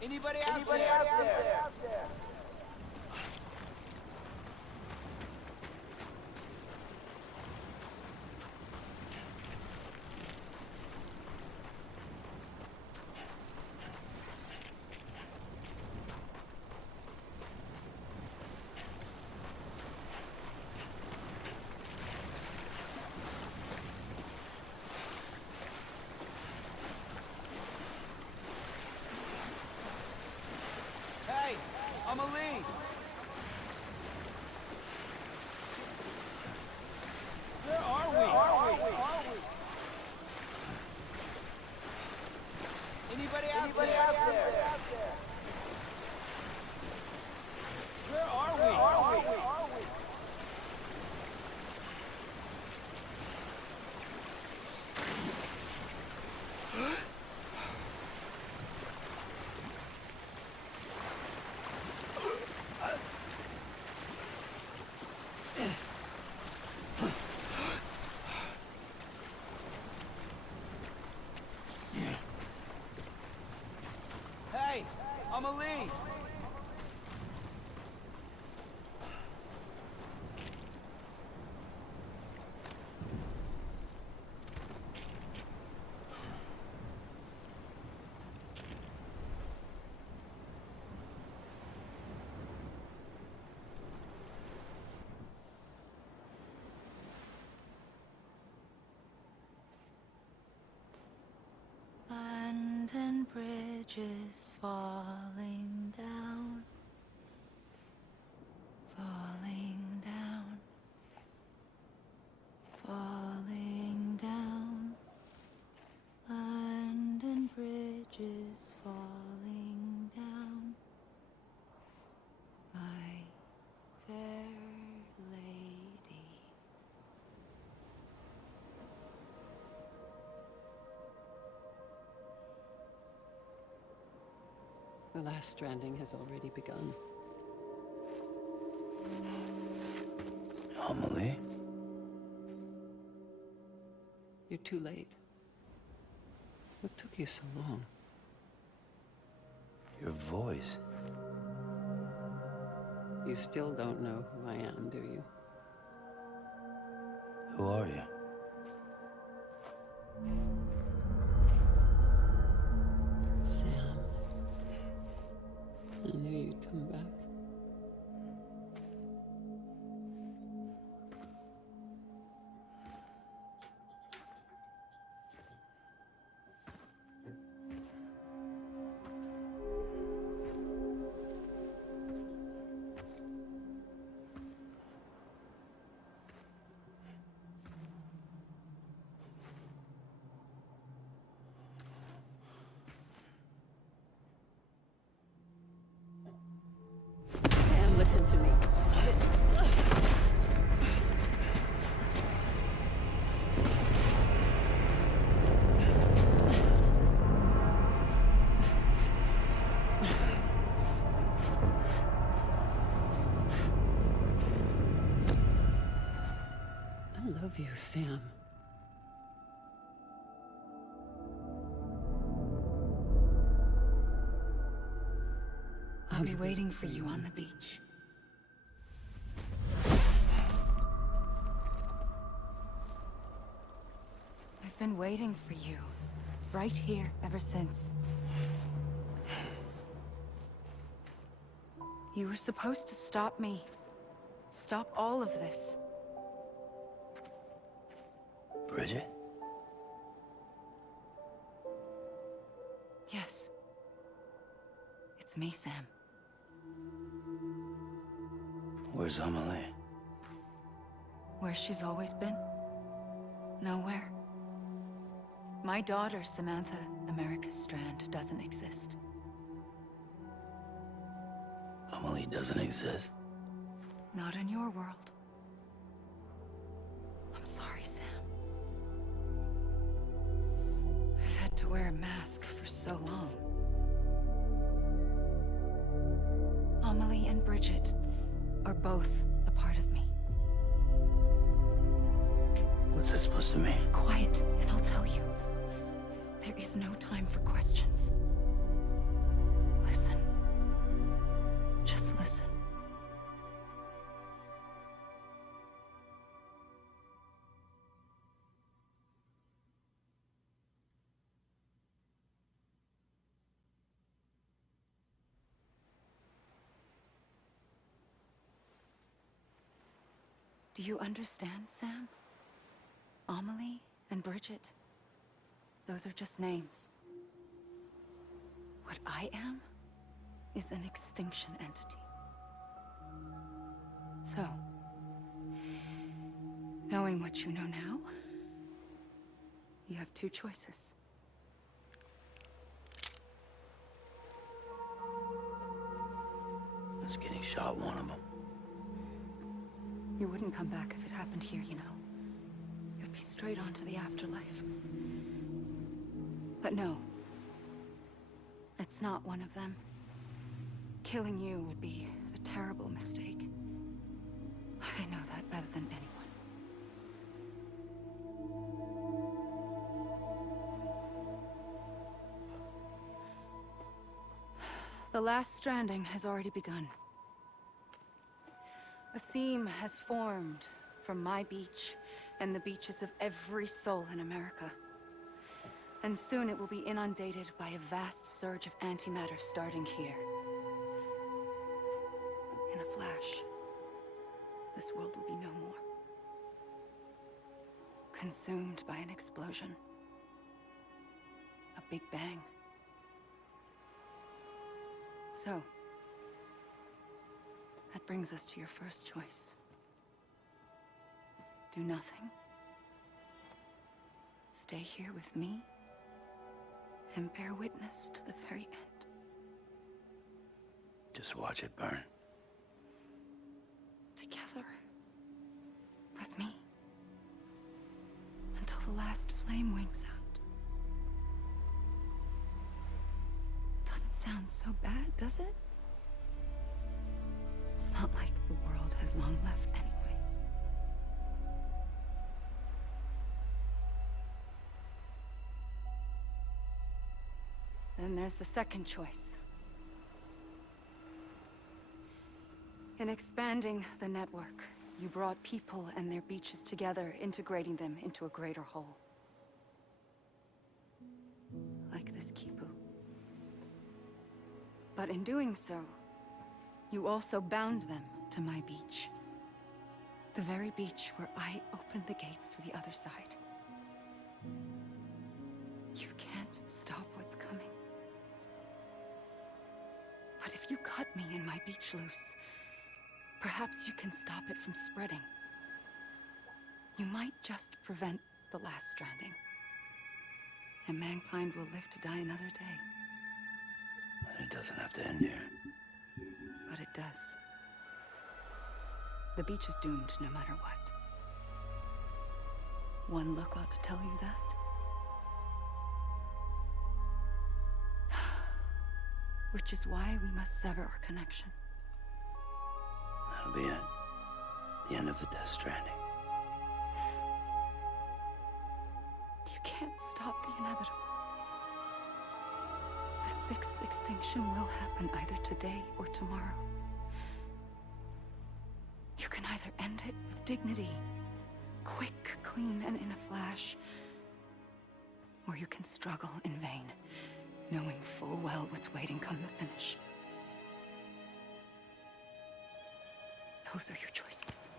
Anybody out there? Hey, I'm a lead. Where are we? Anybody out there? Where are we? Hey, I'm a lead. London Bridge is falling down, falling down, falling down. London Bridge is falling down, my fair lady. The last stranding has already begun. Amelie? You're too late. What took you so long? Your voice. You still don't know who I am, do you? Who are you? Sam. I knew you'd come back. Sam, listen to me. I love you, Sam. I'll be waiting for you on the beach. I've been waiting for you, right here, ever since. You were supposed to stop me. Stop all of this. Bridget? Yes. It's me, Sam. Where's Amelie? Where she's always been. Nowhere. My daughter, Samantha America Strand, doesn't exist. Amelie doesn't exist. Not in your world. I'm sorry, Sam. I've had to wear a mask for so long. Amelie and Bridget are both a part of me. What's this supposed to mean? Quiet, and I'll tell you. There is no time for questions. Listen. Do you understand, Sam? Amelie and Bridget. Those are just names. What I am is an extinction entity. So, knowing what you know now, you have two choices. Us getting shot, one of them. You wouldn't come back if it happened here, you know. You'd be straight on to the afterlife. But no. It's not one of them. Killing you would be a terrible mistake. I know that better than anyone. The last stranding has already begun. A seam has formed from my beach and the beaches of every soul in America. And soon it will be inundated by a vast surge of antimatter starting here. In a flash, this world will be no more. Consumed by an explosion. A big bang. So, that brings us to your first choice. Do nothing. Stay here with me and bear witness to the very end. Just watch it burn. Together. With me. Until the last flame winks out. Doesn't sound so bad, does it? It's not like the world has long left anyway. Then there's the second choice. In expanding the network, you brought people and their beaches together, integrating them into a greater whole. Like this Kipu. But in doing so, you also bound them to my beach. The very beach where I opened the gates to the other side. You can't stop what's coming. But if you cut me and my beach loose, perhaps you can stop it from spreading. You might just prevent the last stranding. And mankind will live to die another day. And it doesn't have to end here. But it does. The beach is doomed no matter what. One look ought to tell you that. Which is why we must sever our connection. That'll be it. The end of the Death Stranding. You can't stop the inevitable. The sixth extinction will happen either today or tomorrow. You can either end it with dignity, quick, clean, and in a flash, or you can struggle in vain, knowing full well what's waiting come the finish. Those are your choices.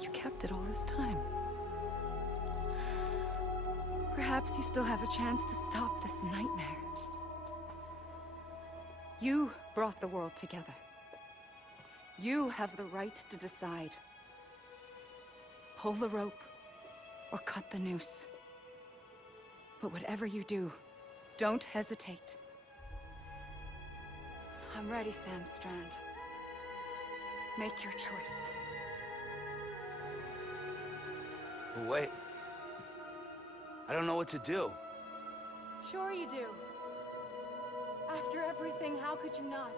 You kept it all this time. Perhaps you still have a chance to stop this nightmare. You brought the world together. You have the right to decide. Pull the rope or cut the noose. But whatever you do, don't hesitate. I'm ready, Sam Strand. Make your choice. Wait. I don't know what to do. Sure you do. After everything, how could you not?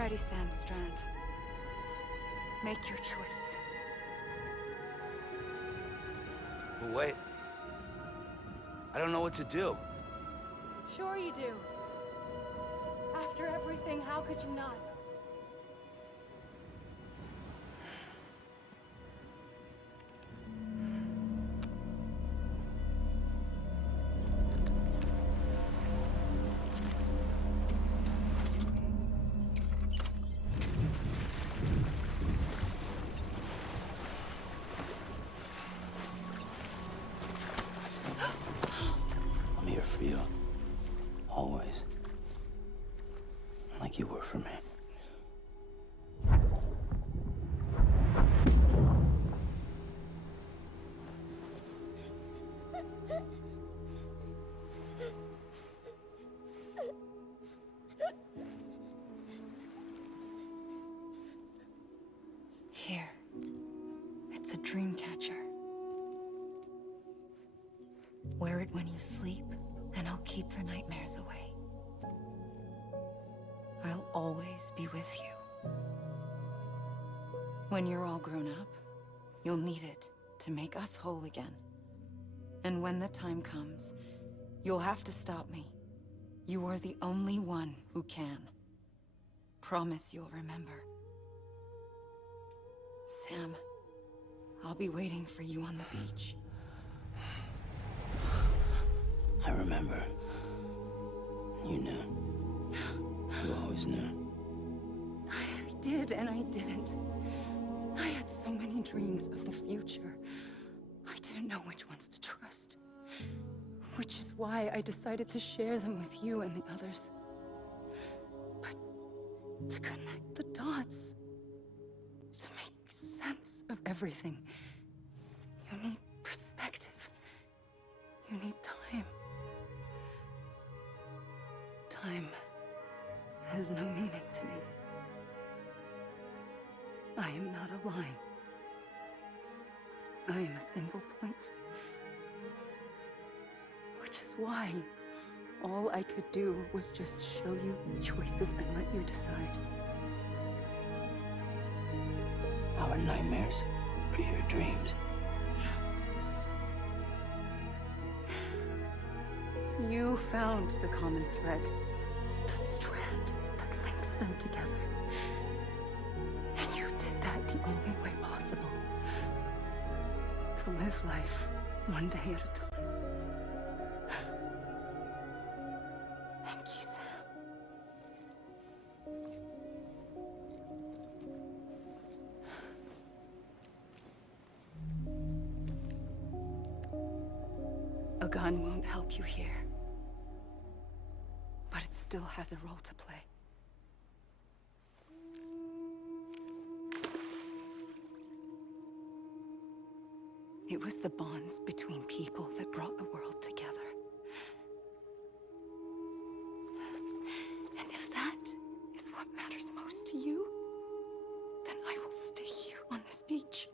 ready, Sam Strand. Make your choice. But wait. I don't know what to do. Sure you do. After everything, how could you not? I'm here for you. Always. Like you were for me. Here. It's a dream catcher. Wear it when you sleep, and I'll keep the nightmares away. I'll always be with you. When you're all grown up, you'll need it to make us whole again. And when the time comes, you'll have to stop me. You are the only one who can. Promise you'll remember. Sam, I'll be waiting for you on the beach. I remember. You knew. You always knew. I did and I didn't. I had so many dreams of the future. I didn't know which ones to trust. Which is why I decided to share them with you and the others. But to connect the dots, to make sense of everything, you need perspective. You need time. Time has no meaning to me. I am not a line. I am a single point. Which is why all I could do was just show you the choices and let you decide. Our nightmares are your dreams. You found the common thread, the strand that links them together. And you did that the only way possible. To live life one day at a time. Thank you, Sam. A gun won't help you here. But it still has a role to play. It was the bonds between people that brought the world together. And if that is what matters most to you, then I will stay here on this beach.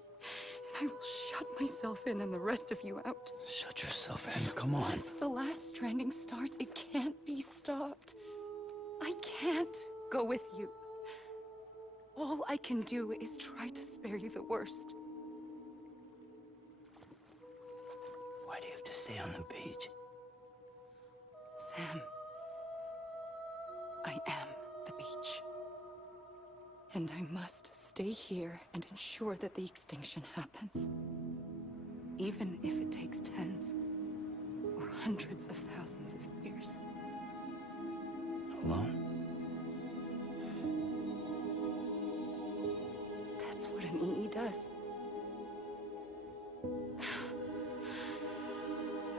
And I will shut myself in and the rest of you out. Shut yourself in. Come on. Once the last stranding starts, it can't be stopped. I can't go with you. All I can do is try to spare you the worst. Why do you have to stay on the beach? Sam, I am the beach. And I must stay here and ensure that the extinction happens. Even if it takes tens or hundreds of thousands of years. Alone? That's what an EE does.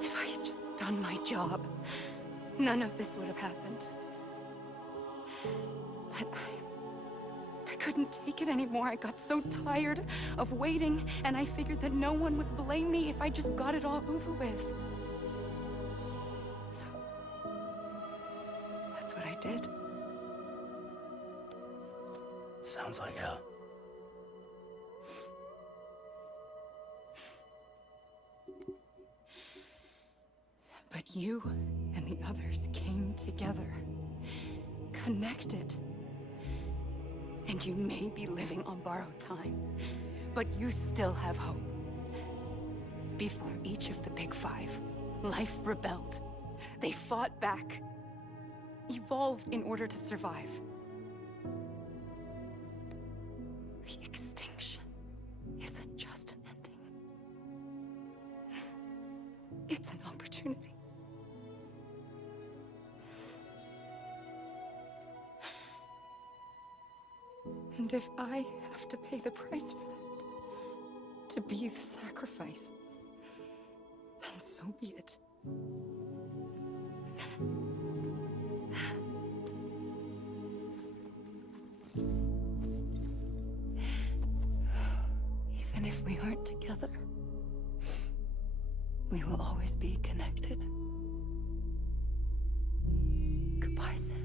If I had just done my job, none of this would have happened. But I couldn't take it anymore. I got so tired of waiting, and I figured that no one would blame me if I just got it all over with. So, that's what I did. Sounds like hell. But you and the others came together, connected. And you may be living on borrowed time, but you still have hope. Before each of the Big Five, life rebelled. They fought back, evolved in order to survive. The extinction isn't just an ending. It's an opportunity. And if I have to pay the price for that, to be the sacrifice, then so be it. Even if we aren't together, we will always be connected. Goodbye, Sam.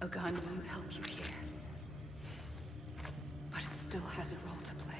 A gun won't help you here. But it still has a role to play.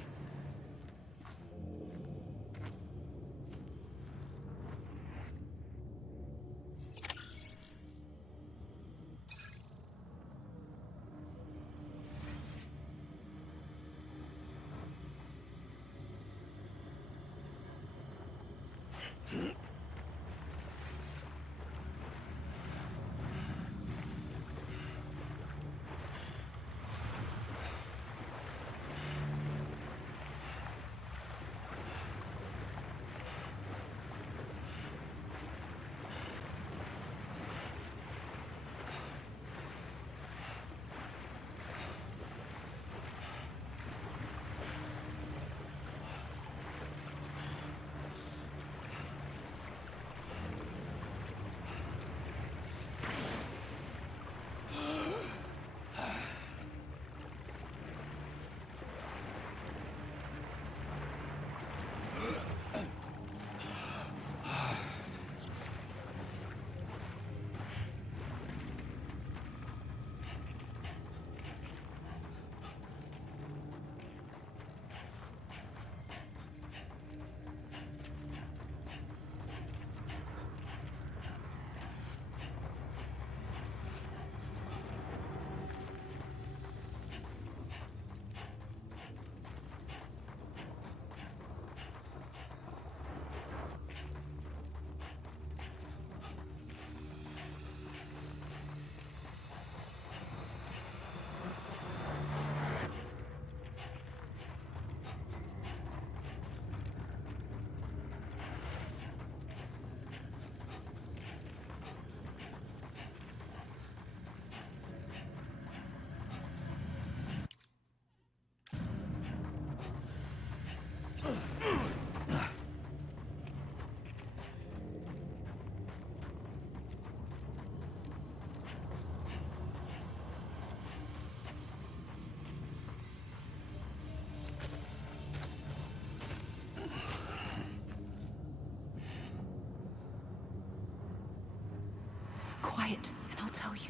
Quiet, and I'll tell you.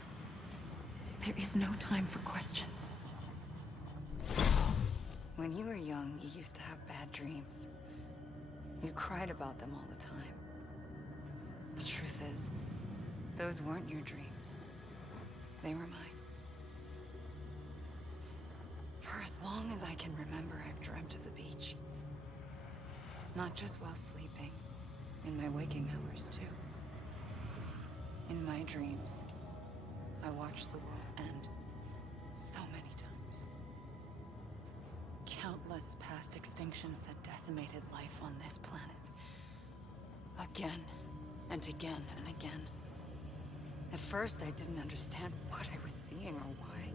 There is no time for questions. When you were young, you used to have bad dreams. You cried about them all the time. The truth is, those weren't your dreams. They were mine. For as long as I can remember, I've dreamt of the beach. Not just while sleeping, in my waking hours too. In my dreams, I watched the world end so many times. Countless past extinctions that decimated life on this planet. Again, and again, and again. At first, I didn't understand what I was seeing or why.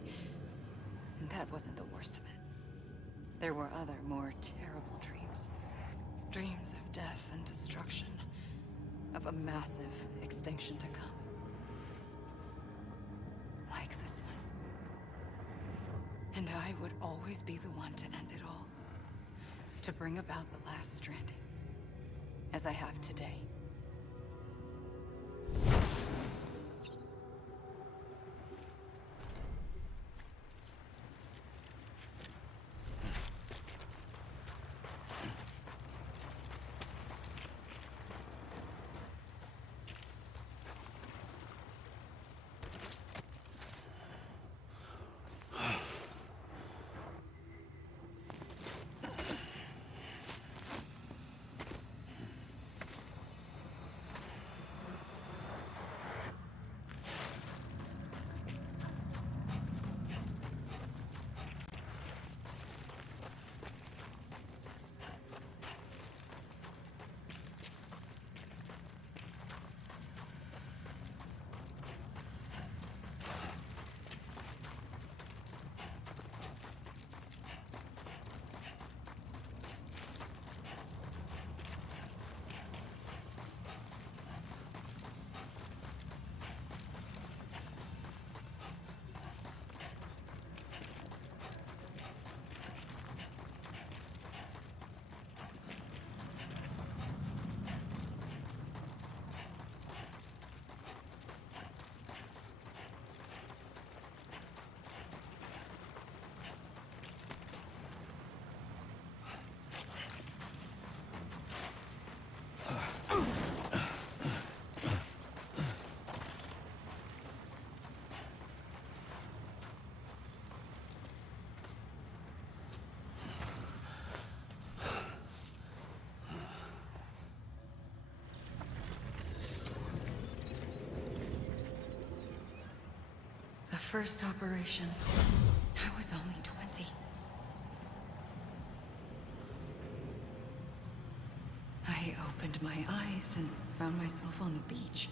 And that wasn't the worst of it. There were other, more terrible dreams. Dreams of death and destruction. Of a massive extinction to come. Like this one. And I would always be the one to end it all. To bring about the last stranding. As I have today. The first operation, I was only 20. I opened my eyes and found myself on the beach.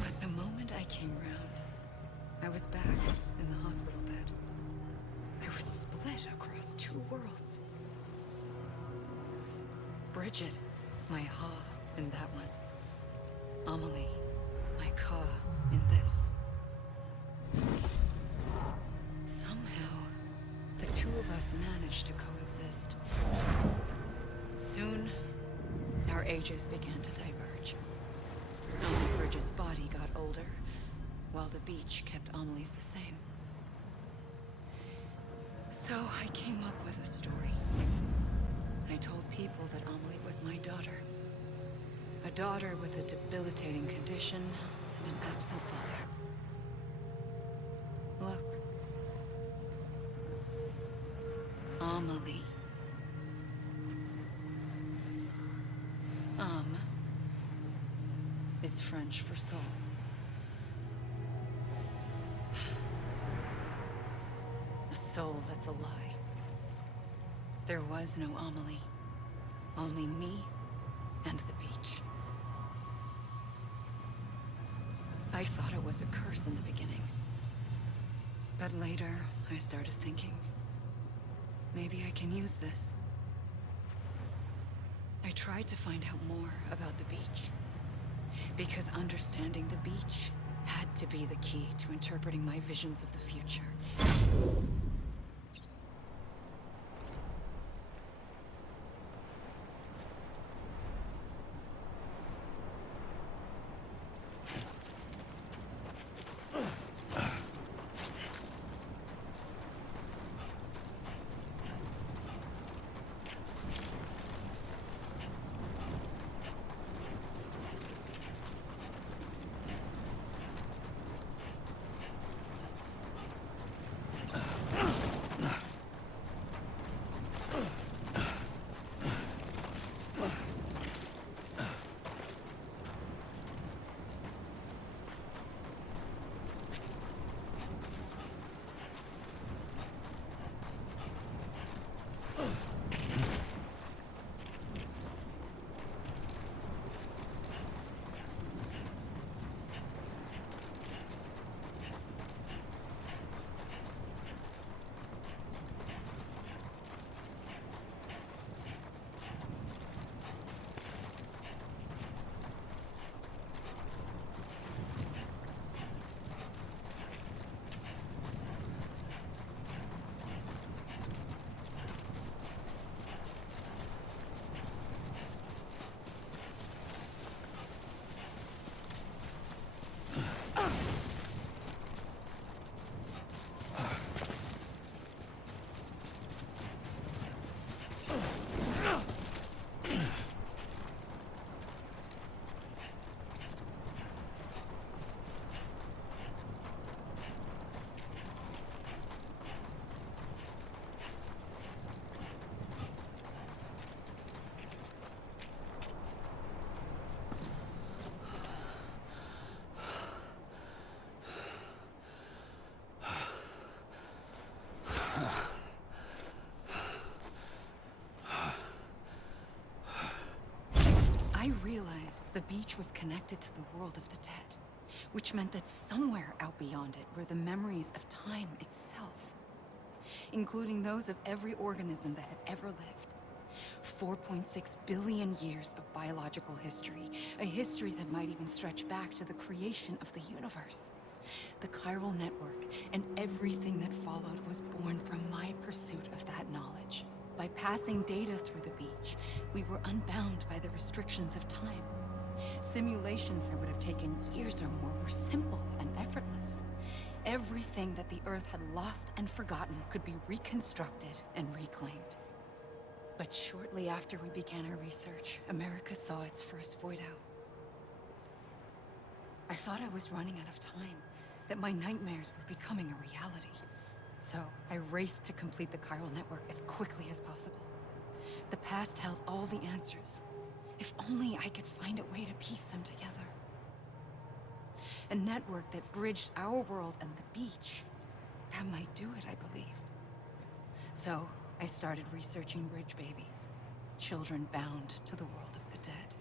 But the moment I came round, I was back in the hospital bed. I was split across two worlds. Bridget, my Ha in that one. Amelie, my Ka in this. Somehow, the two of us managed to coexist. Soon, our ages began to diverge. Only Bridget's body got older, while the beach kept Amelie's the same. So I came up with a story. I told people that Amelie was my daughter. A daughter with a debilitating condition and an absent father. Look. Amelie. Is French for soul. A soul that's a lie. There was no Amelie. Only me and the beach. I thought it was a curse in the beginning. But later, I started thinking, maybe I can use this. I tried to find out more about the beach. Because understanding the beach had to be the key to interpreting my visions of the future. I realized the beach was connected to the world of the dead, which meant that somewhere out beyond it were the memories of time itself, including those of every organism that had ever lived. 4.6 billion years of biological history, a history that might even stretch back to the creation of the universe. The chiral network and everything that followed was born from my pursuit of that knowledge. By passing data through the beach, we were unbound by the restrictions of time. Simulations that would have taken years or more were simple and effortless. Everything that the Earth had lost and forgotten could be reconstructed and reclaimed. But shortly after we began our research, America saw its first void out. I thought I was running out of time, that my nightmares were becoming a reality. So I raced to complete the chiral network as quickly as possible. The past held all the answers. If only I could find a way to piece them together. A network that bridged our world and the beach. That might do it, I believed. So I started researching bridge babies, children bound to the world of the dead.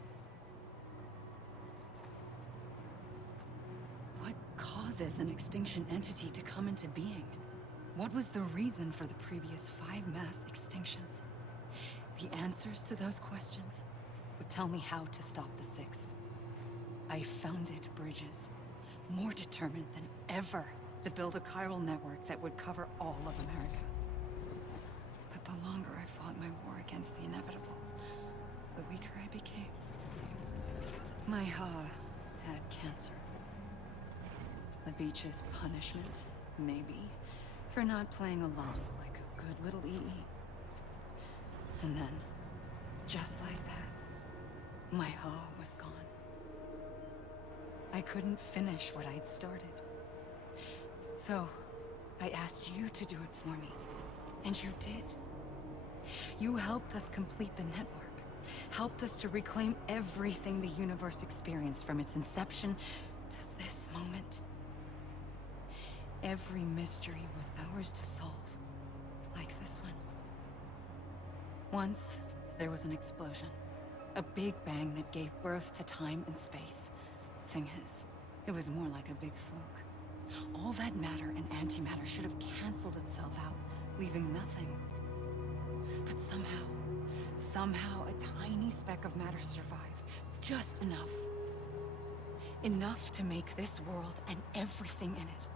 What causes an extinction entity to come into being? What was the reason for the previous 5 mass extinctions? The answers to those questions would tell me how to stop the 6th. I founded bridges, more determined than ever to build a chiral network that would cover all of America. But the longer I fought my war against the inevitable, the weaker I became. My Ha had cancer. The beach's punishment, maybe, for not playing along like a good little EE. And then, just like that, my Ha was gone. I couldn't finish what I'd started. So, I asked you to do it for me, and you did. You helped us complete the network, helped us to reclaim everything the universe experienced from its inception to this moment. Every mystery was ours to solve, like this one. Once, there was an explosion. A big bang that gave birth to time and space. Thing is, it was more like a big fluke. All that matter and antimatter should have canceled itself out, leaving nothing. But somehow a tiny speck of matter survived. Just enough. Enough to make this world and everything in it.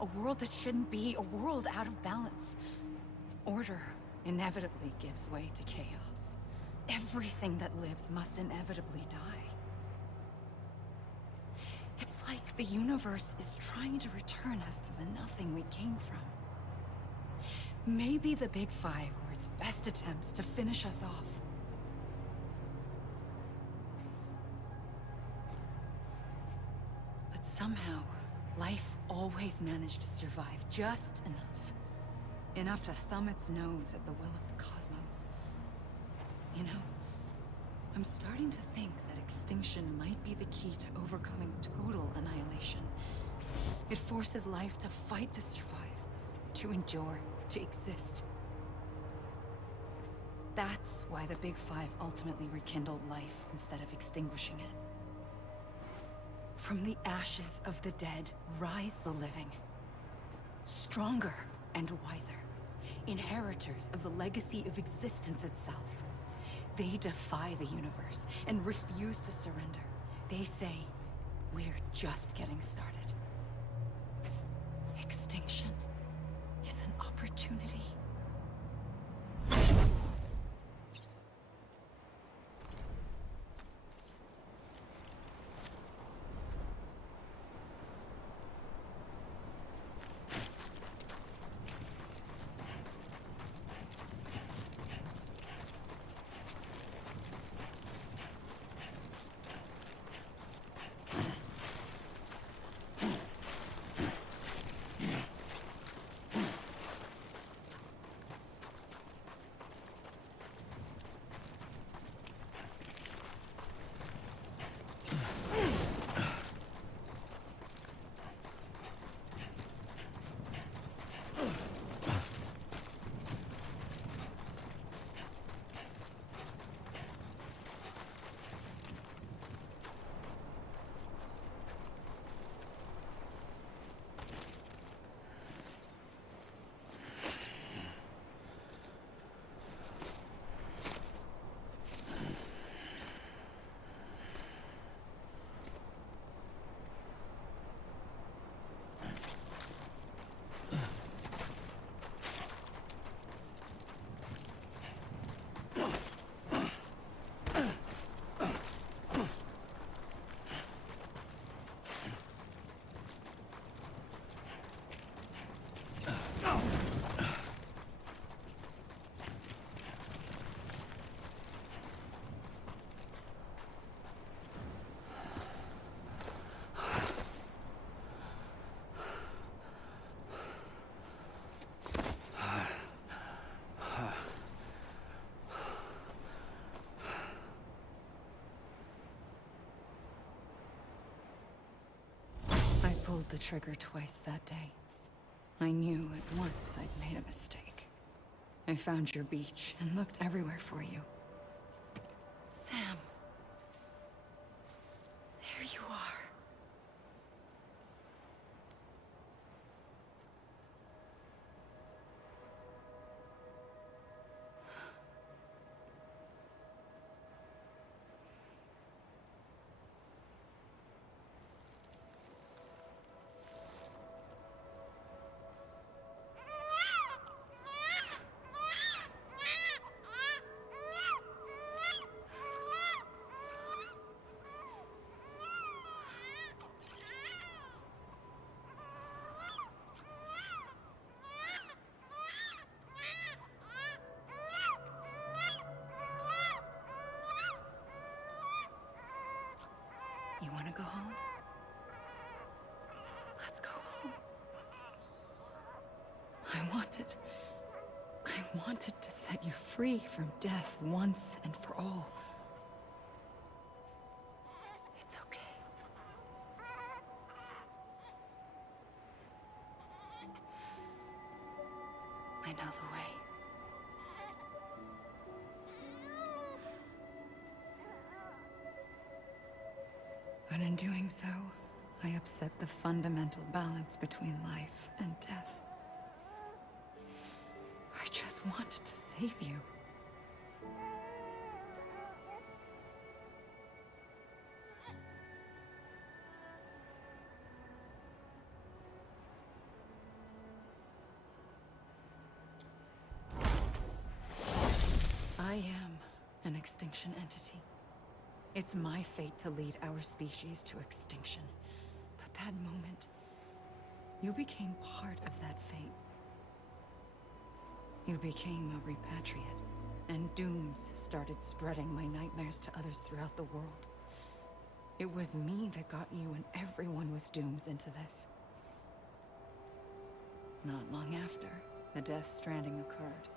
A world that shouldn't be, a world out of balance. Order inevitably gives way to chaos. Everything that lives must inevitably die. It's like the universe is trying to return us to the nothing we came from. Maybe the Big Five were its best attempts to finish us off. But somehow, life always managed to survive just enough. Enough to thumb its nose at the will of the cosmos. You know, I'm starting to think that extinction might be the key to overcoming total annihilation. It forces life to fight to survive, to endure, to exist. That's why the Big Five ultimately rekindled life instead of extinguishing it. From the ashes of the dead rise the living. Stronger and wiser. Inheritors of the legacy of existence itself. They defy the universe and refuse to surrender. They say, we're just getting started. Extinction is an opportunity. pulled the trigger twice that day. I knew at once I'd made a mistake. I found your beach and looked everywhere for you. Sam. There you are. You want to go home? Let's go home. I wanted to set you free from death once and for all. It's okay. I know the way. But in doing so, I upset the fundamental balance between life and death. I just wanted to save you. I am an extinction entity. It's my fate to lead our species to extinction. But that moment, you became part of that fate. You became a repatriate, and dooms started spreading my nightmares to others throughout the world. It was me that got you and everyone with dooms into this. Not long after, the Death Stranding occurred.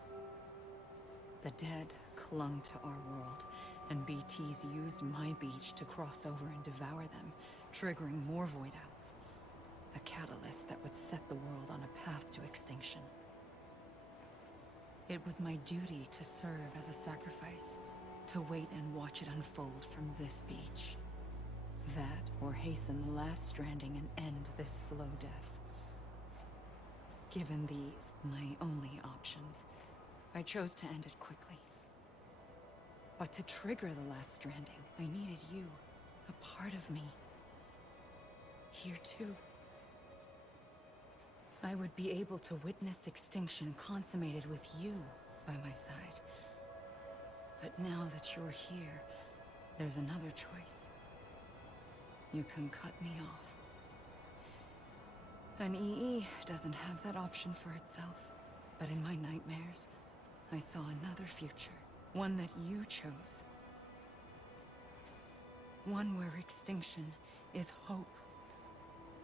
The dead clung to our world, and BTs used my beach to cross over and devour them, triggering more void outs. A catalyst that would set the world on a path to extinction. It was my duty to serve as a sacrifice, to wait and watch it unfold from this beach. That, or hasten the last stranding and end this slow death. Given these, my only options, I chose to end it quickly. But to trigger the last stranding, I needed you, a part of me. Here too. I would be able to witness extinction consummated with you by my side. But now that you're here, there's another choice. You can cut me off. An EE doesn't have that option for itself. But in my nightmares, I saw another future. One that you chose. One where extinction is hope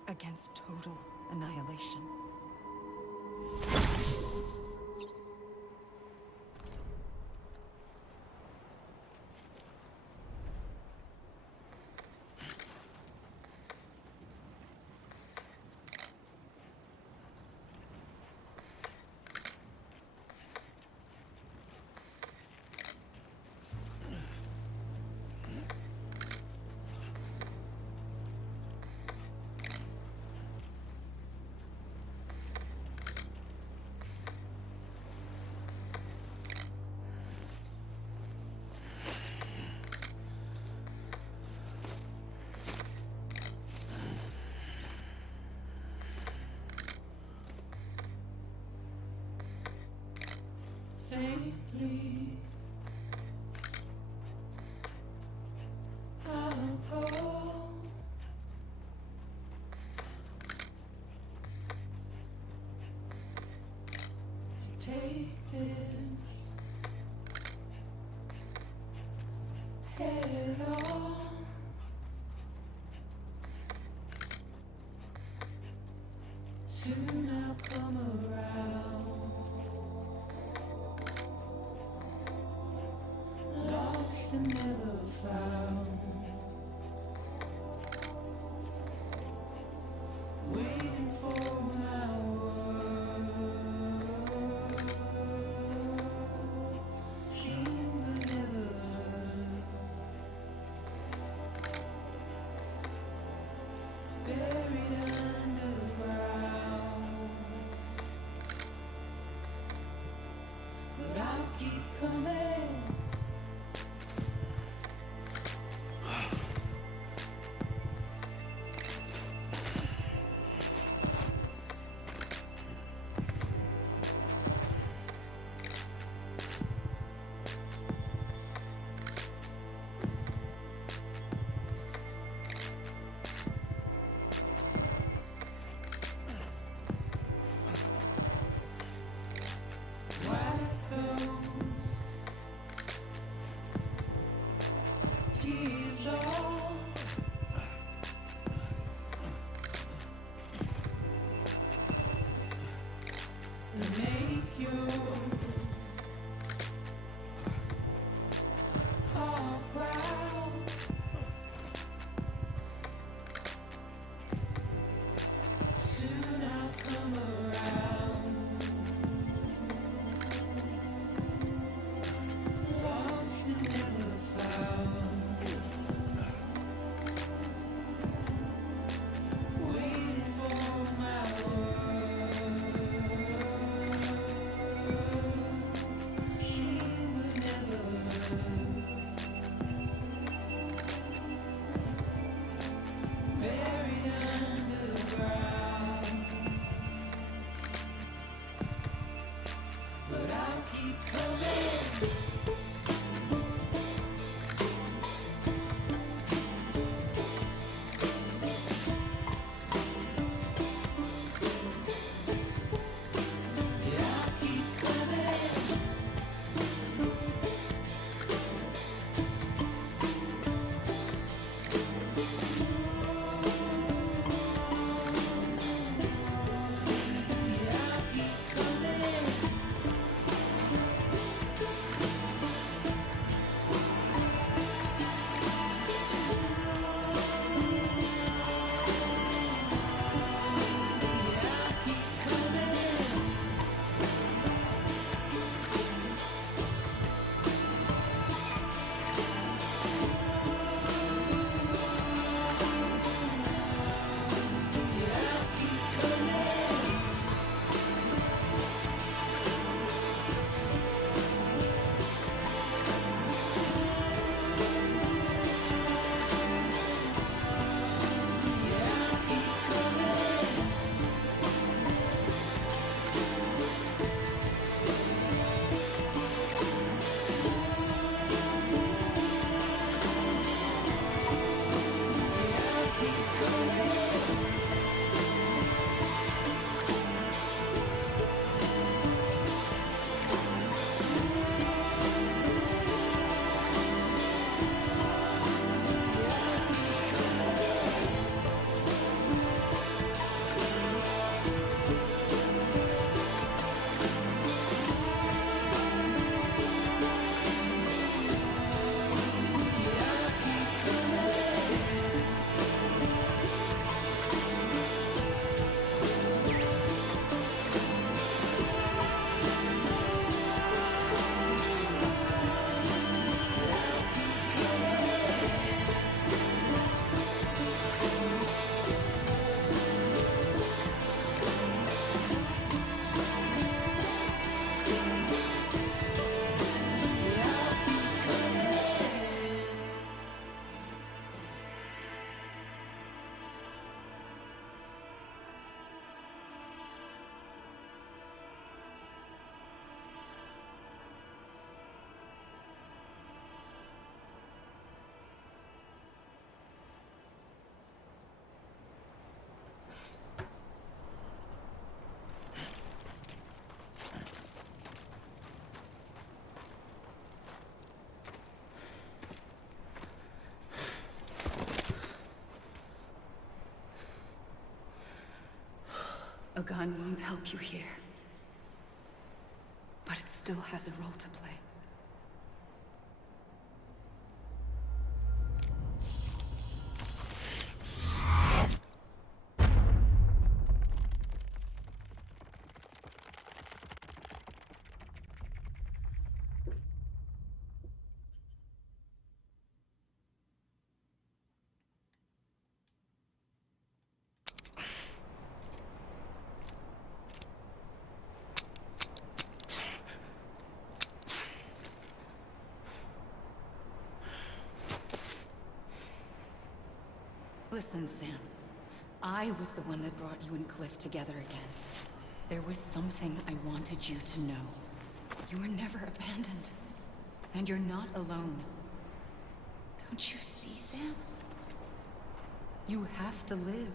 against total annihilation. Faintly, I'll go. To take this head on. Soon I'll come around. Lost and never found. is all. And make your heart proud. Soon I'll come around. Lost and never found. Waiting for my word. Seen but never heard. Buried underground. But I'll keep coming. Yeah, I'll keep coming. Yeah, I'll keep coming. Yeah, I'll keep coming. Yeah, I'll keep coming. Yeah, I'll keep coming. Yeah, I'll keep coming. A gun won't help you here. But it still has a role to play. Listen, Sam. I was the one that brought you and Cliff together again. There was something I wanted you to know. You were never abandoned. And you're not alone. Don't you see, Sam? You have to live.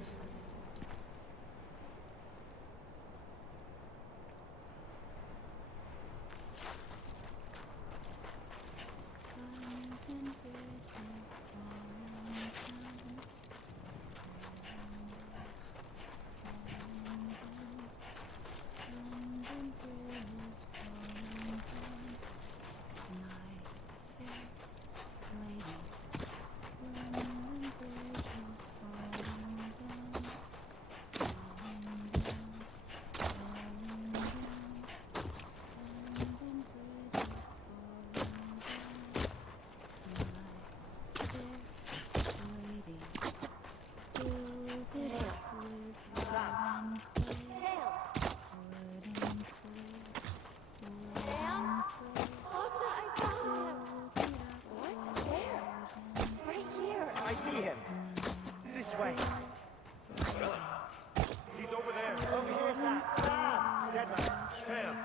I see him. This way. He's over there. Over here, Sam. Sam! Dead man. Sam.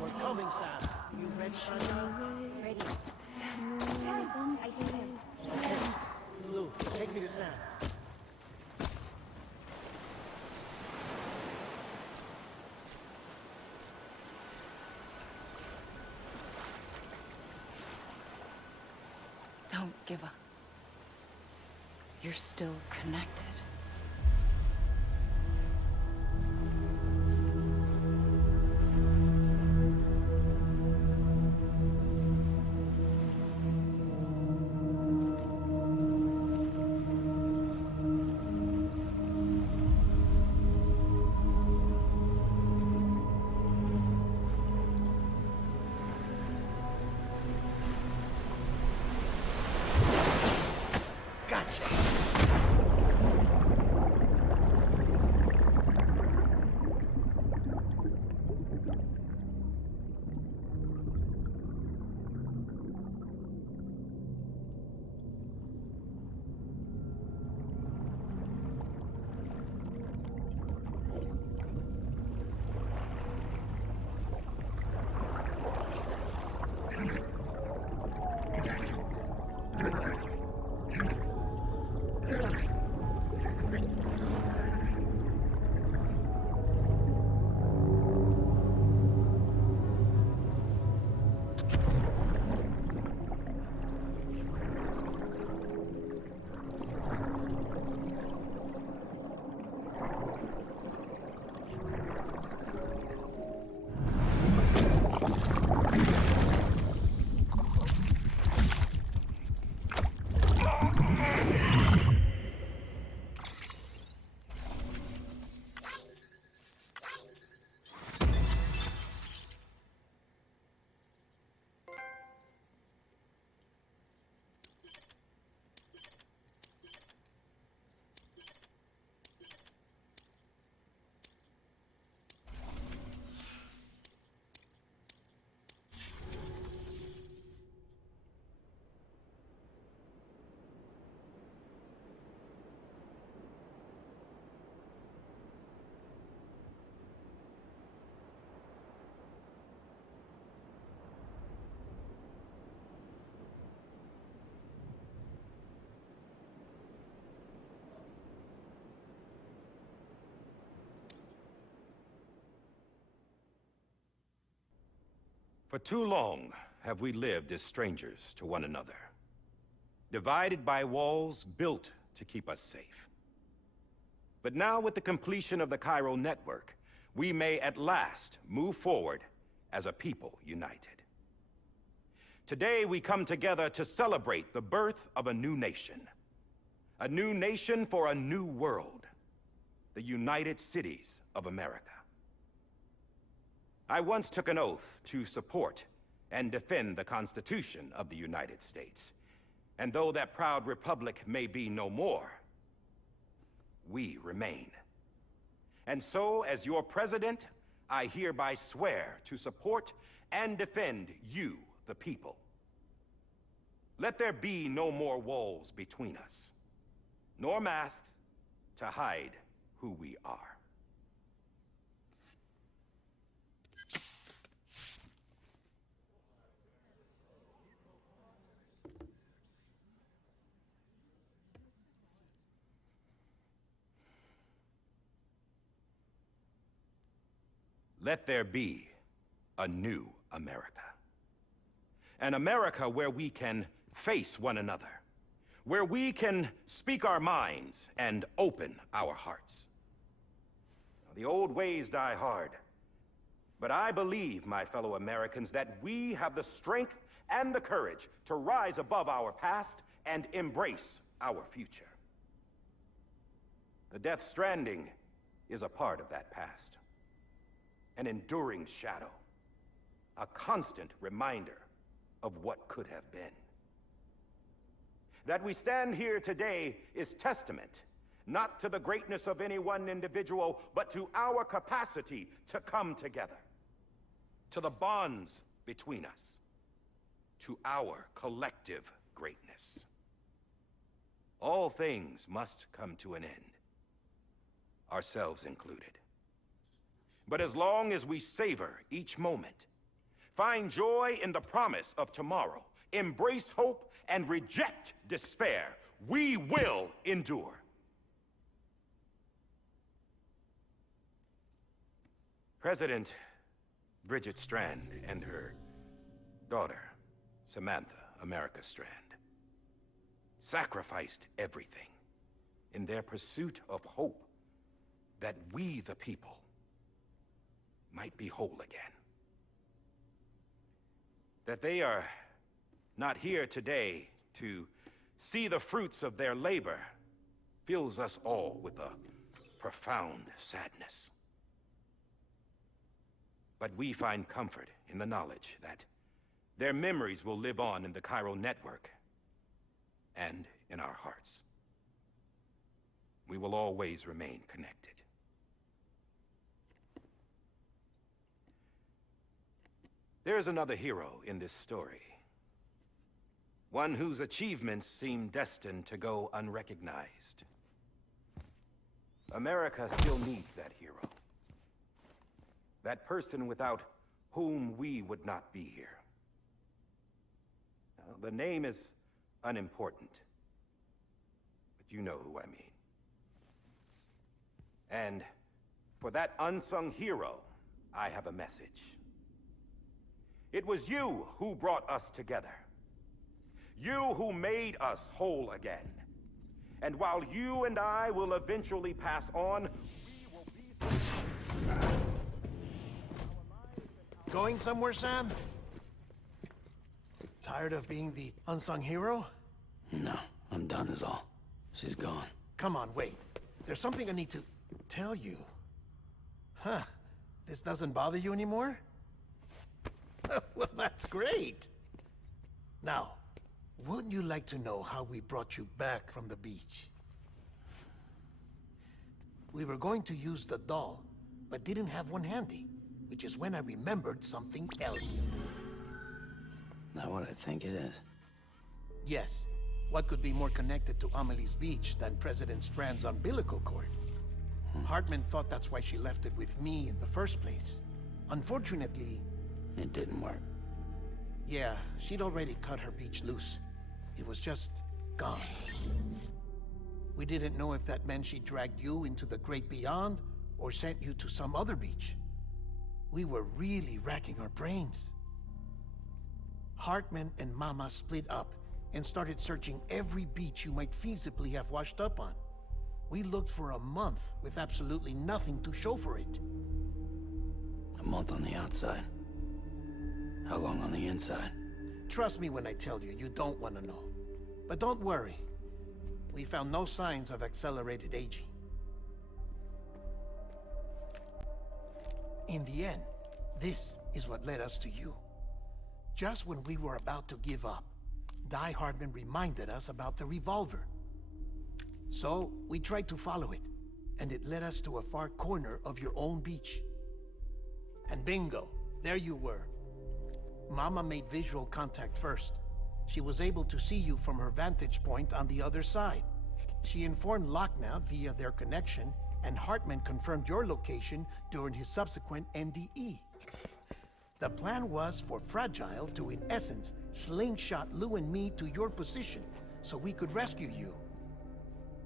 We're coming, Sam. You ready, Sam? Ready. Sam, I see him. Lou, take me to Sam. Don't give up. You're still connected. For too long have we lived as strangers to one another, divided by walls built to keep us safe. But now, with the completion of the Cairo network, we may at last move forward as a people united. Today, we come together to celebrate the birth of a new nation for a new world, the United Cities of America. I once took an oath to support and defend the Constitution of the United States. And though that proud republic may be no more, we remain. And so, as your president, I hereby swear to support and defend you, the people. Let there be no more walls between us, nor masks to hide who we are. Let there be a new America. An America where we can face one another, where we can speak our minds and open our hearts. The old ways die hard, but I believe, my fellow Americans, that we have the strength and the courage to rise above our past and embrace our future. The Death Stranding is a part of that past. An enduring shadow, a constant reminder of what could have been. That we stand here today is testament, not to the greatness of any one individual, but to our capacity to come together, to the bonds between us, to our collective greatness. All things must come to an end, ourselves included. But as long as we savor each moment, find joy in the promise of tomorrow, embrace hope, and reject despair, we will endure. President Bridget Strand and her daughter, Samantha America Strand, sacrificed everything in their pursuit of hope that we, the people, might be whole again. That they are not here today to see the fruits of their labor fills us all with a profound sadness. But we find comfort in the knowledge that their memories will live on in the chiral network and in our hearts. We will always remain connected. There is another hero in this story. One whose achievements seem destined to go unrecognized. America still needs that hero. That person without whom we would not be here. Now, the name is unimportant, but you know who I mean. And for that unsung hero, I have a message. It was you who brought us together. You who made us whole again. And while you and I will eventually pass on, we will be... Going somewhere, Sam? Tired of being the unsung hero? No, I'm done is all. She's gone. Come on, wait. There's something I need to tell you. Huh. This doesn't bother you anymore? Well, that's great. Now, wouldn't you like to know how we brought you back from the beach? We were going to use the doll, but didn't have one handy, which is when I remembered something else. Not what I think it is. Yes. What could be more connected to Amelie's beach than President Strand's umbilical cord? Hartman thought that's why she left it with me in the first place. Unfortunately... It didn't work. Yeah, she'd already cut her beach loose. It was just gone. We didn't know if that meant she dragged you into the great beyond, or sent you to some other beach. We were really racking our brains. Hartman and Mama split up and started searching every beach you might feasibly have washed up on. We looked for a month with absolutely nothing to show for it. A month on the outside. How long on the inside? Trust me when I tell you, you don't want to know. But don't worry. We found no signs of accelerated aging. In the end, this is what led us to you. Just when we were about to give up, Die Hardman reminded us about the revolver. So, we tried to follow it, and it led us to a far corner of your own beach. And bingo, there you were. Mama made visual contact first. She was able to see you from her vantage point on the other side. She informed Lochna via their connection, and Hartman confirmed your location during his subsequent NDE. The plan was for Fragile to, in essence, slingshot Lou and me to your position so we could rescue you.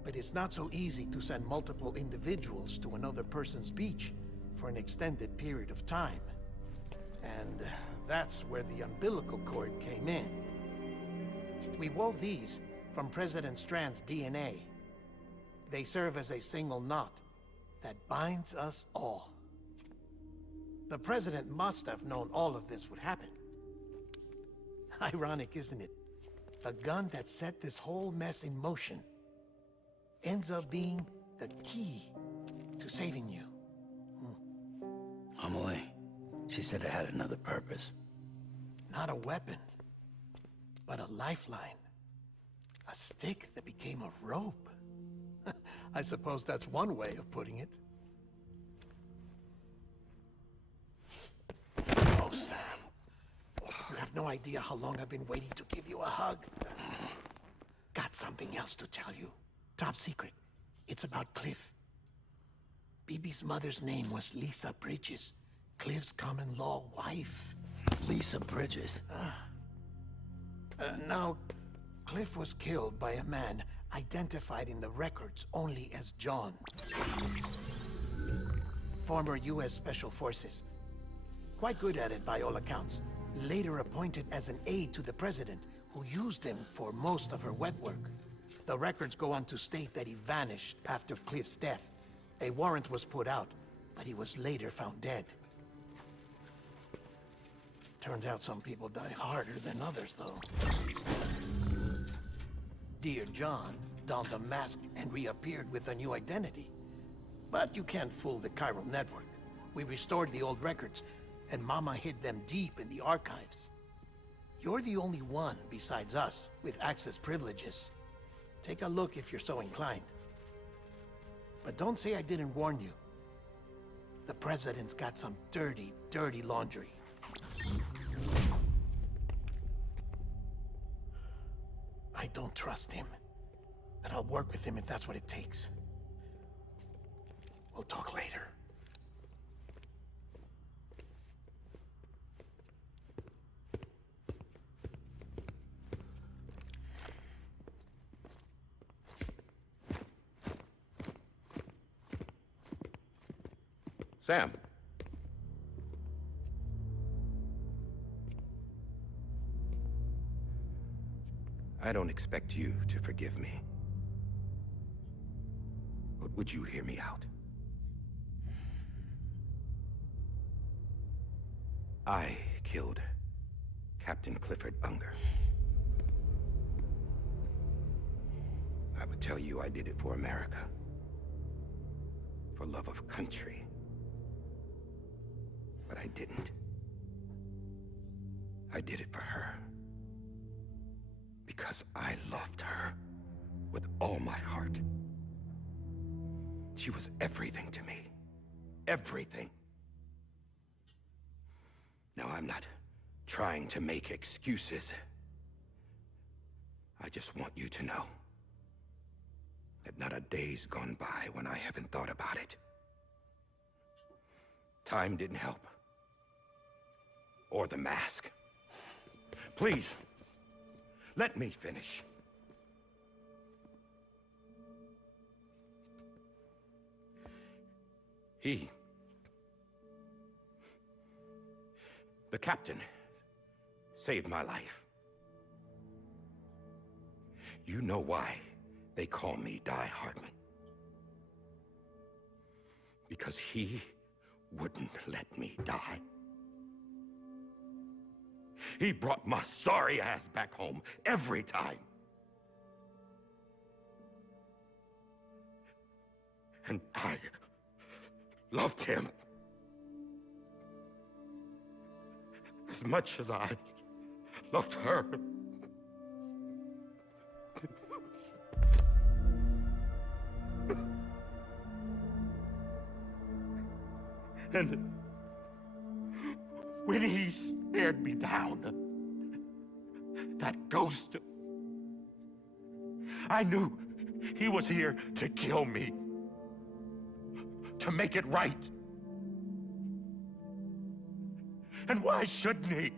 But it's not so easy to send multiple individuals to another person's beach for an extended period of time. And that's where the umbilical cord came in. We wove these from President Strand's DNA. They serve as a single knot that binds us all. The President must have known all of this would happen. Ironic, isn't it? The gun that set this whole mess in motion ends up being the key to saving you. Amelie, she said it had another purpose. Not a weapon, but a lifeline. A stick that became a rope. I suppose that's one way of putting it. Oh, Sam. You have no idea how long I've been waiting to give you a hug. something else to tell you. Top secret. It's about Cliff. Bibi's mother's name was Lisa Bridges, Cliff's common-law wife. Lisa Bridges. Now, Cliff was killed by a man identified in the records only as John. Former U.S. Special Forces. Quite good at it by all accounts. Later appointed as an aide to the president, who used him for most of her wet work. The records go on to state that he vanished after Cliff's death. A warrant was put out, but he was later found dead. Turns out some people die harder than others, though. Dear John donned a mask and reappeared with a new identity. But you can't fool the chiral network. We restored the old records, and Mama hid them deep in the archives. You're the only one, besides us, with access privileges. Take a look if you're so inclined. But don't say I didn't warn you. The president's got some dirty, dirty laundry. I don't trust him, but I'll work with him if that's what it takes. We'll talk later. Sam. I don't expect you to forgive me. But would you hear me out? I killed Captain Clifford Unger. I would tell you I did it for America. For love of country. But I didn't. I did it for her. Because I loved her with all my heart. She was everything to me. Everything. Now, I'm not trying to make excuses. I just want you to know that not a day's gone by when I haven't thought about it. Time didn't help. Or the mask. Please, let me finish. The captain, saved my life. You know why they call me Die Hardman. Because he wouldn't let me die. He brought my sorry ass back home every time. And I loved him as much as I loved her. And when he stared me down, that ghost, I knew he was here to kill me, to make it right. And why shouldn't he?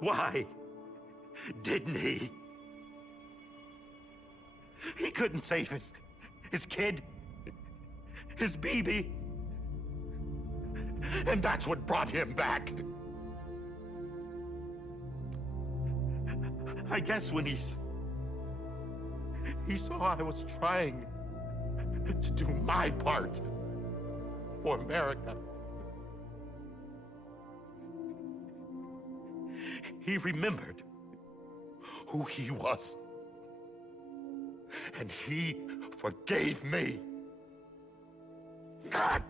Why didn't he? He couldn't save his kid, his baby. And that's what brought him back. I guess when he saw I was trying to do my part for America, he remembered who he was. And he forgave me. God!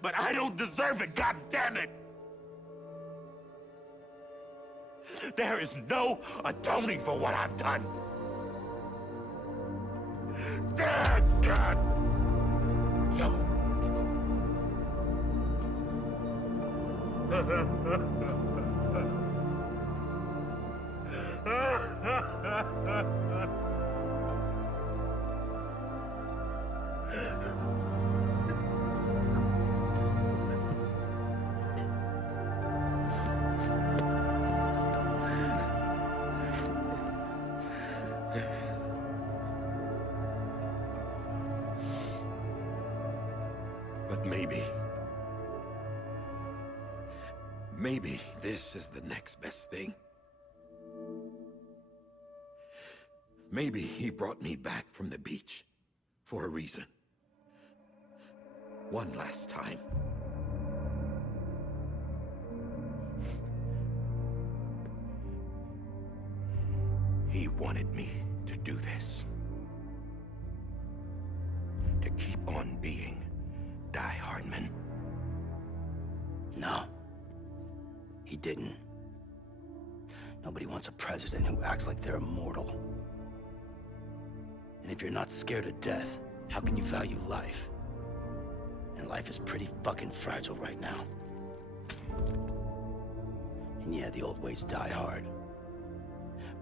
But I don't deserve it, God damn it! There is no atoning for what I've done. God! No. But maybe this is the next best thing. Maybe he brought me back from the beach for a reason. One last time. He wanted me to do this. To keep on being Die Hardman. No. He didn't. Nobody wants a president who acts like they're immortal. And if you're not scared of death, how can you value life? And life is pretty fucking fragile right now. And yeah, the old ways die hard.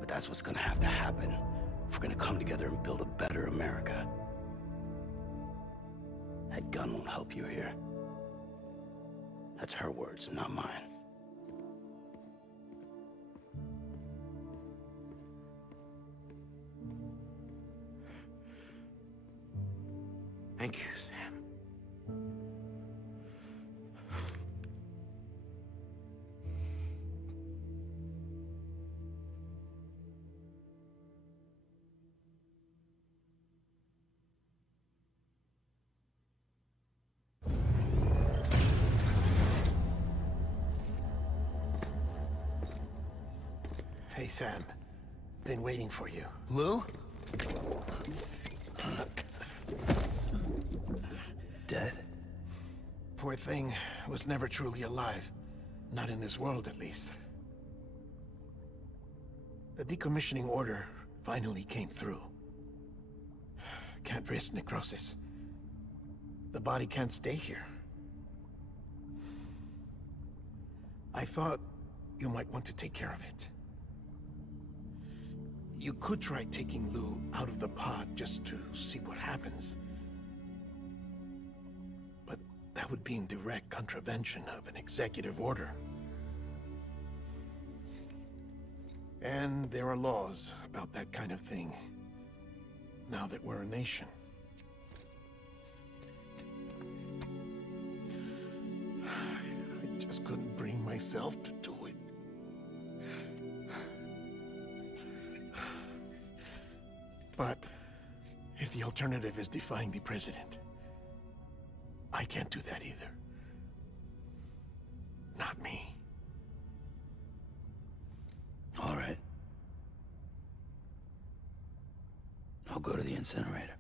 But that's what's gonna have to happen if we're gonna come together and build a better America. That gun won't help you here. That's her words, not mine. Thank you, Sam. Hey, Sam. Been waiting for you. Lou? Dead? Poor thing was never truly alive. Not in this world, at least. The decommissioning order finally came through. Can't risk necrosis. The body can't stay here. I thought you might want to take care of it. You could try taking Lou out of the pod just to see what happens. But that would be in direct contravention of an executive order. And there are laws about that kind of thing, now that we're a nation. I just couldn't bring myself to do it. But if the alternative is defying the president, I can't do that either. Not me. All right. I'll go to the incinerator.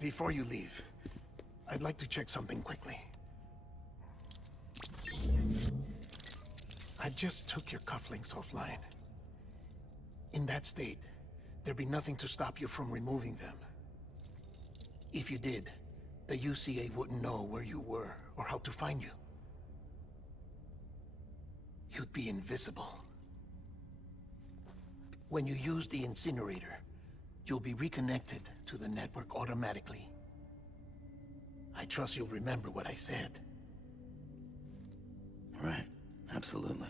Before you leave, I'd like to check something quickly. I just took your cufflinks offline. In that state, there'd be nothing to stop you from removing them. If you did, the UCA wouldn't know where you were or how to find you. You'd be invisible. When you use the incinerator, you'll be reconnected to the network automatically. I trust you'll remember what I said. Right. Absolutely.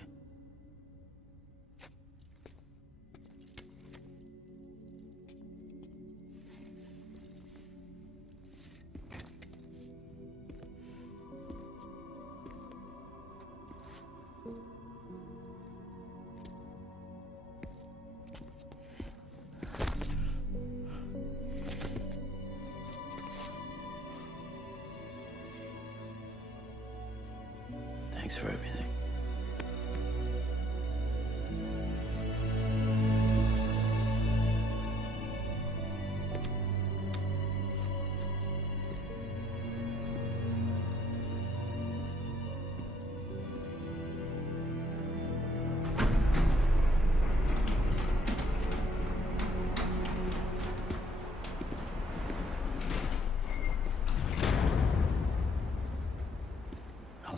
Thanks for everything.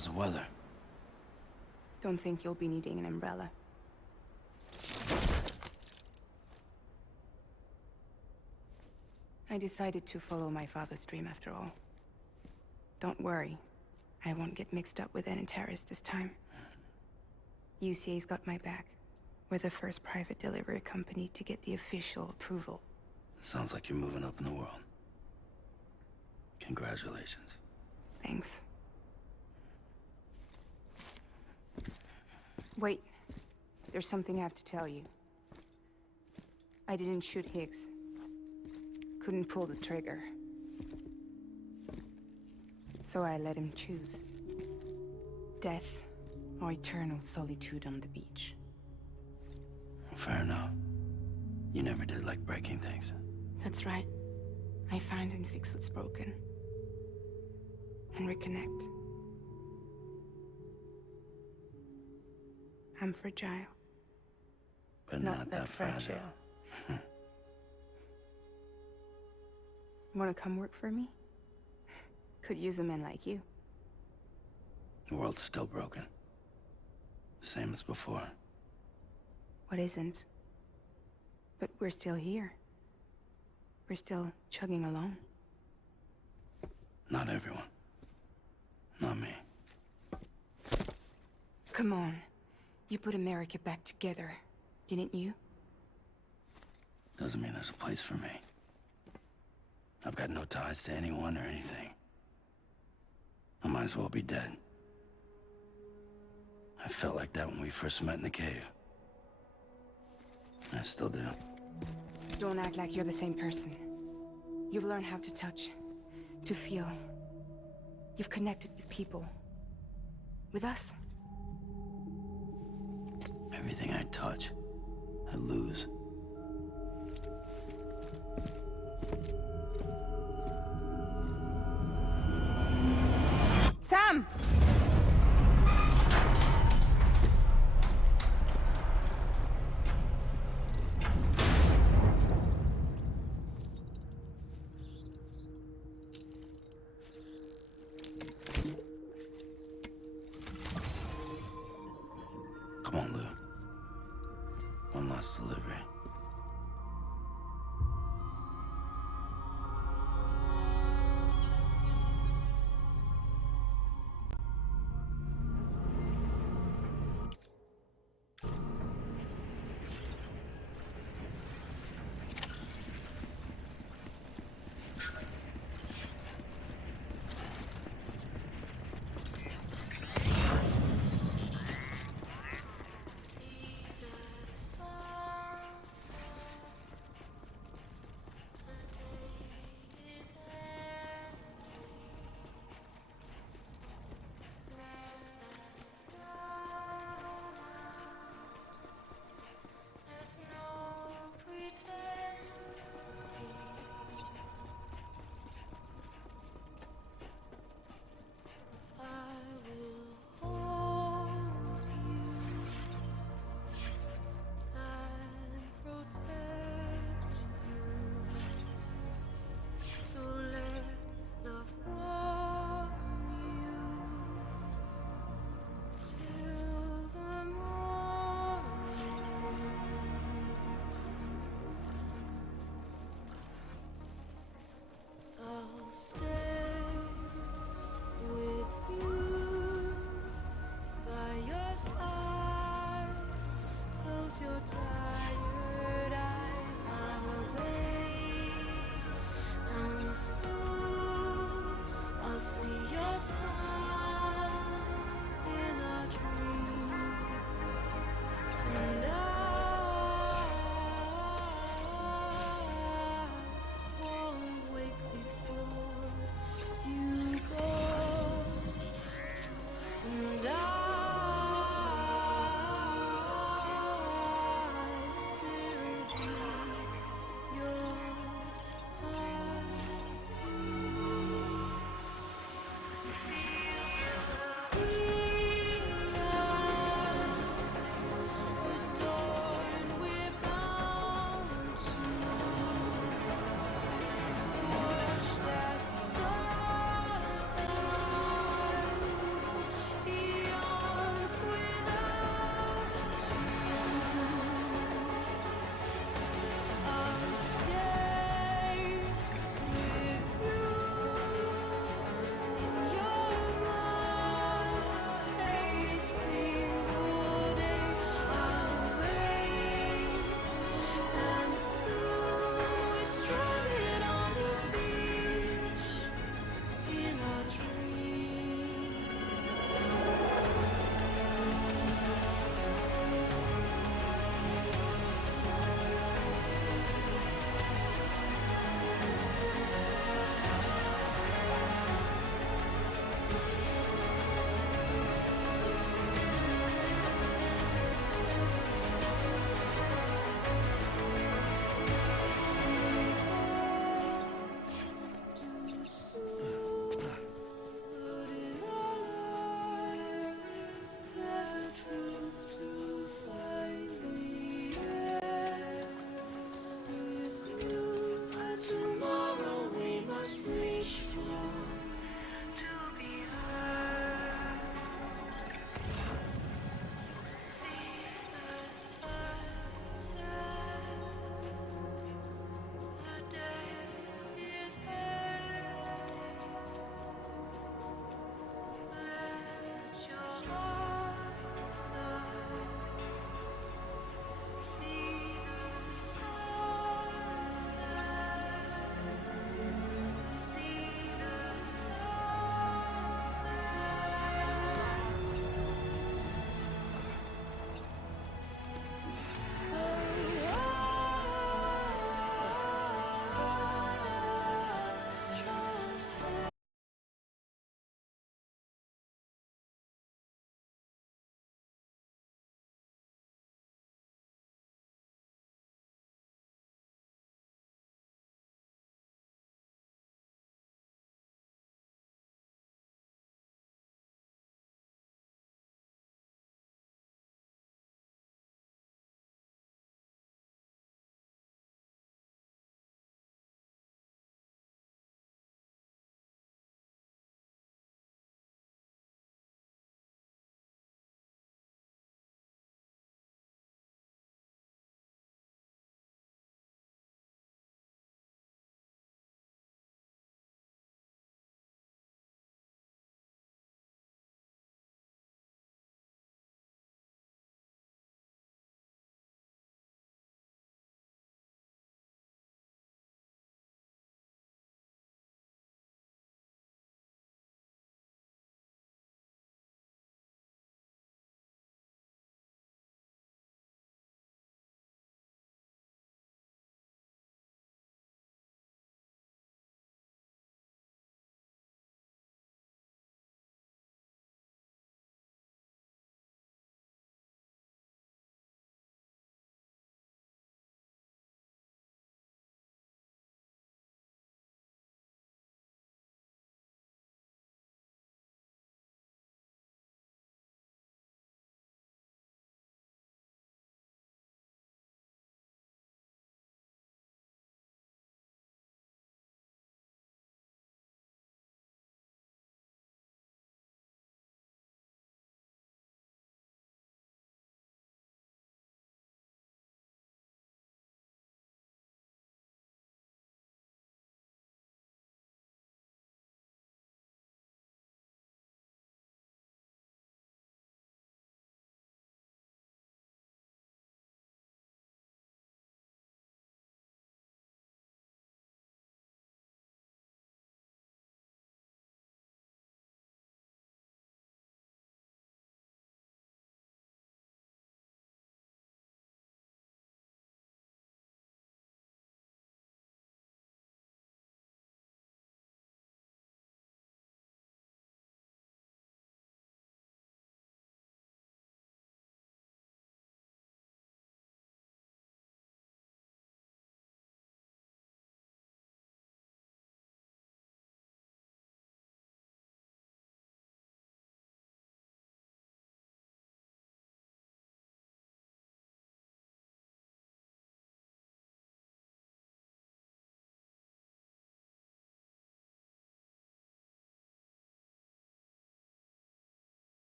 How's the weather? Don't think you'll be needing an umbrella. I decided to follow my father's dream after all. Don't worry. I won't get mixed up with any terrorists this time. UCA's got my back. We're the first private delivery company to get the official approval. Sounds like you're moving up in the world. Congratulations. Thanks. Wait. There's something I have to tell you. I didn't shoot Higgs. Couldn't pull the trigger. So I let him choose. Death or eternal solitude on the beach. Fair enough. You never did like breaking things. That's right. I find and fix what's broken. And reconnect. I'm fragile. But not that fragile. Wanna come work for me? Could use a man like you. The world's still broken. Same as before. What isn't? But we're still here. We're still chugging along. Not everyone. Not me. Come on. You put America back together, didn't you? Doesn't mean there's a place for me. I've got no ties to anyone or anything. I might as well be dead. I felt like that when we first met in the cave. I still do. Don't act like you're the same person. You've learned how to touch, to feel. You've connected with people. With us. Everything I touch, I lose. Sam! Come on, Lou. One last delivery.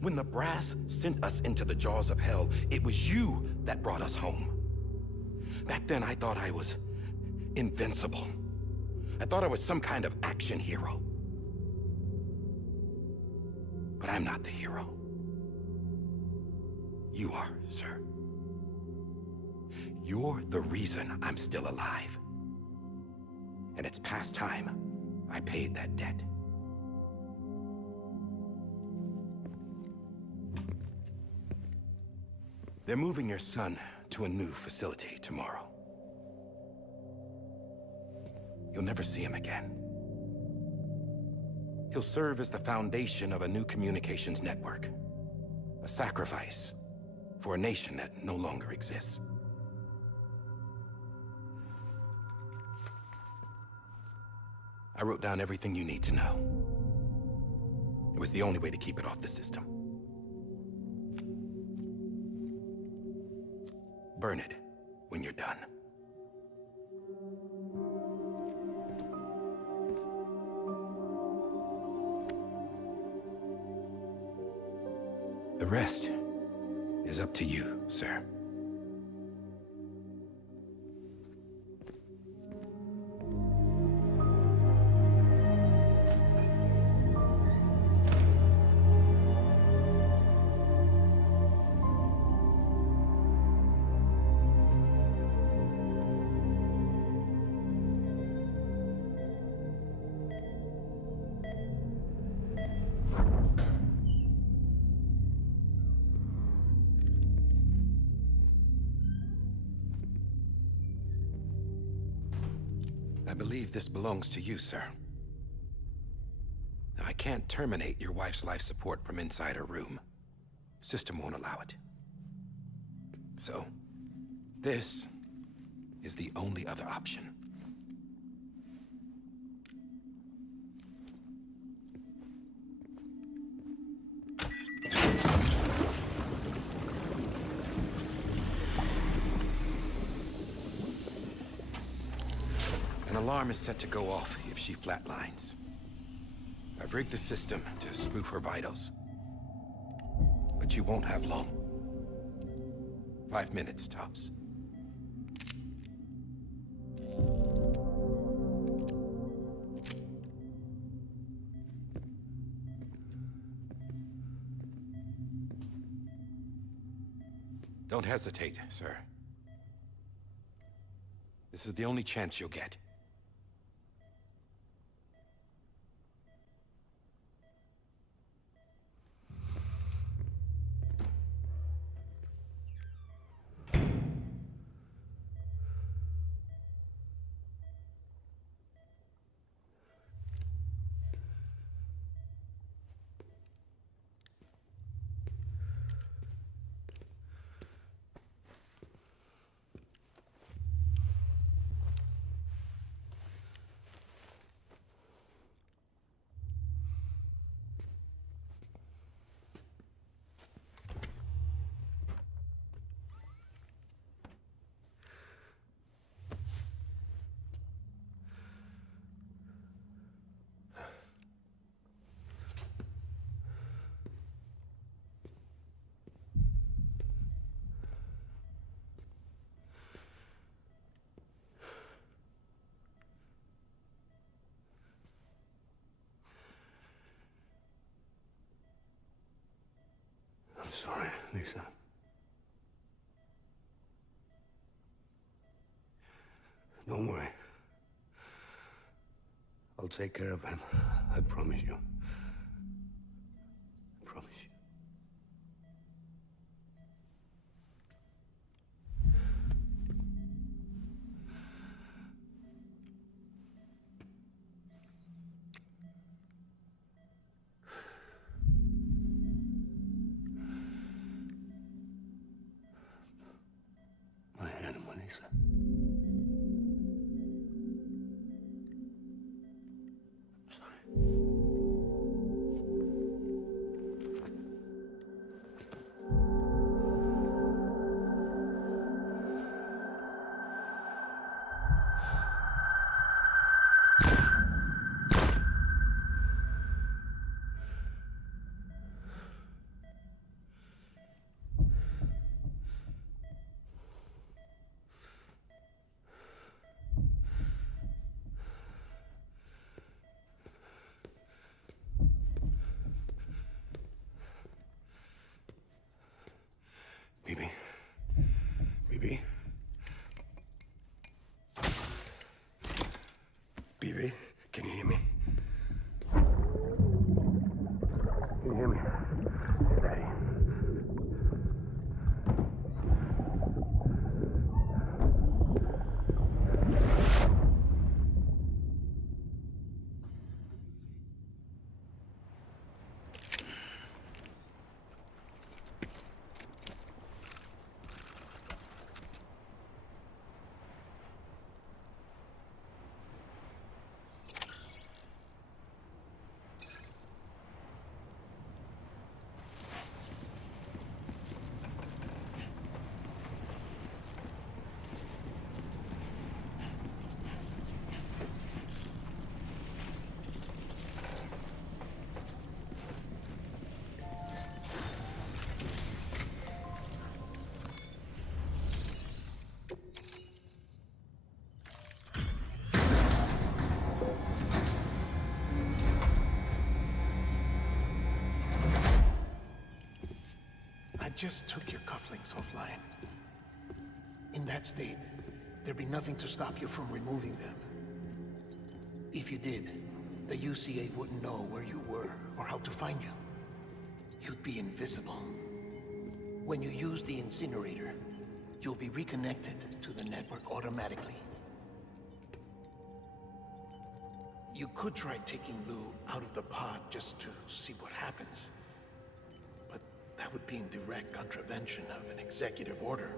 When the brass sent us into the jaws of hell, it was you that brought us home. Back then, I thought I was invincible. I thought I was some kind of action hero. But I'm not the hero. You are, sir. You're the reason I'm still alive. And it's past time I paid that debt. They're moving your son to a new facility tomorrow. You'll never see him again. He'll serve as the foundation of a new communications network. A sacrifice for a nation that no longer exists. I wrote down everything you need to know. It was the only way to keep it off the system. Burn it when you're done. The rest is up to you, sir. I believe this belongs to you, sir. Now, I can't terminate your wife's life support from inside her room. System won't allow it. So, this is the only other option. An alarm is set to go off if she flatlines. I've rigged the system to spoof her vitals. But you won't have long. 5 minutes, tops. Don't hesitate, sir. This is the only chance you'll get. I'm sorry, Lisa. Don't worry. I'll take care of him. I promise you. I promise you. My animal, Lisa. I'm sorry. just took your cufflinks offline. In that state, there'd be nothing to stop you from removing them. If you did, the UCA wouldn't know where you were or how to find you. You'd be invisible. When you use the incinerator, you'll be reconnected to the network automatically. You could try taking Lou out of the pod just to see what happens. But that would be in direct contravention of an executive order.